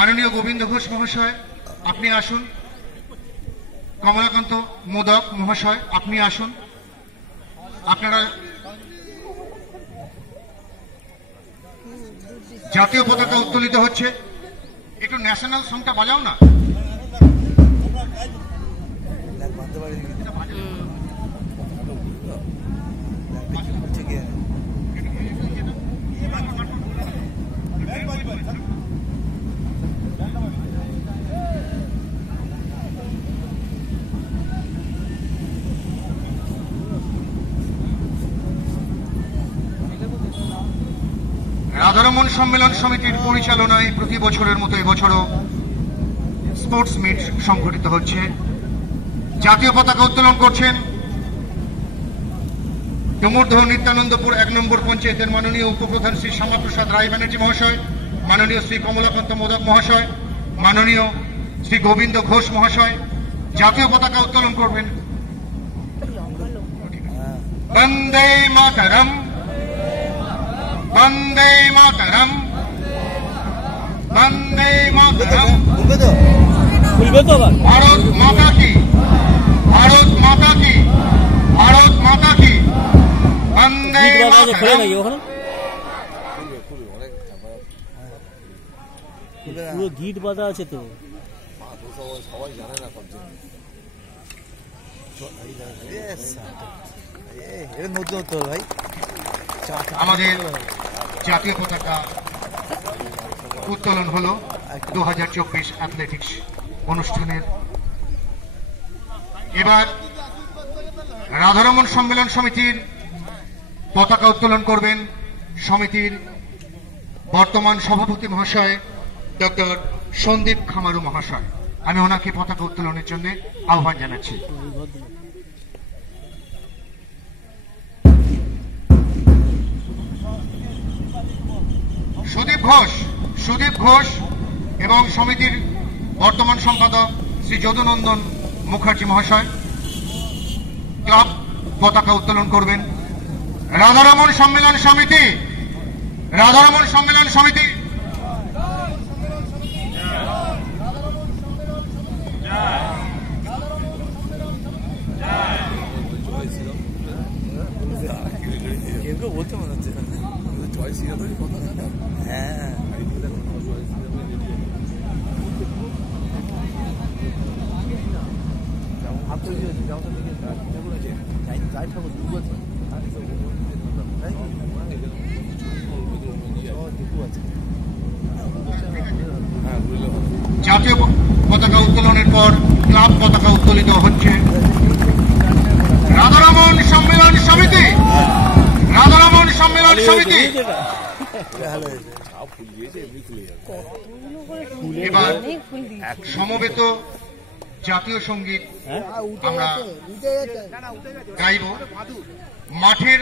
মাননীয় গোবিন্দ ঘোষ মহাশয় আপনি আসুন। কমলাকান্ত মোদক মহাশয় আপনি আসুন। আপনারা জাতীয় পতাকা উত্তোলিত হচ্ছে, একটু ন্যাশনাল সংটা বাজাও না। রাধারমণ সম্মেলন সমিতির পরিচালনায় প্রতি বছরের মতো এবছরও স্পোর্টস মিট সংঘটিত হচ্ছে। জাতীয় পতাকা উত্তোলন করছেন ডুমুরদহ নিত্যানন্দপুর 1 নম্বর পঞ্চায়েতের মাননীয় উপপ্রধান শ্রী শ্যামাপ্রসাদ রায় ব্যানার্জি মহাশয়, মাননীয় শ্রী কমলাকান্ত মোদক মহাশয়, মাননীয় শ্রী গোবিন্দ ঘোষ মহাশয়। জাতীয় পতাকা উত্তোলন করবেন। বন্দে মাতরম, বন্দে মাতরম, বন্দে মাতরম। ভারত মাতা কি, ভারত মাতা কি, ভারত মাতা কি, বন্দে মাতরম। পুরো গিট বাঁধা আছে তো, সবাই জানে না নতুন ভাই। আমাদের জাতীয় পতাকা উত্তোলন হলো 2024 অ্যাথলেটিক্স অনুষ্ঠানের। এবার রাধারমণ সম্মেলন সমিতির পতাকা উত্তোলন করবেন সমিতির বর্তমান সভাপতি মহাশয় ডক্টর সন্দীপ খামারু মহাশয়। আমি ওনাকে পতাকা উত্তোলনের জন্য আহ্বান জানাচ্ছি। সুদীপ ঘোষ এবং সমিতির বর্তমান সম্পাদক শ্রী যদুনন্দন মুখার্জি মহাশয় ক্লাব পতাকা উত্তোলন করবেন। রাধারমণ সম্মেলন সমিতি, রাধারমণ সম্মেলন সমিতি, বলতে মনে হচ্ছে জয় শ্রীরামের কথা। হ্যাঁ জাতীয় পতাকা উত্তোলনের পর ক্লাব পতাকা উত্তোলিত হচ্ছে। রাধারমণ সম্মেলন সমিতি, রাধারমণ সম্মেলন সমিতি। এবার সমবেত জাতীয় সঙ্গীত আমরা গাইব। মাঠের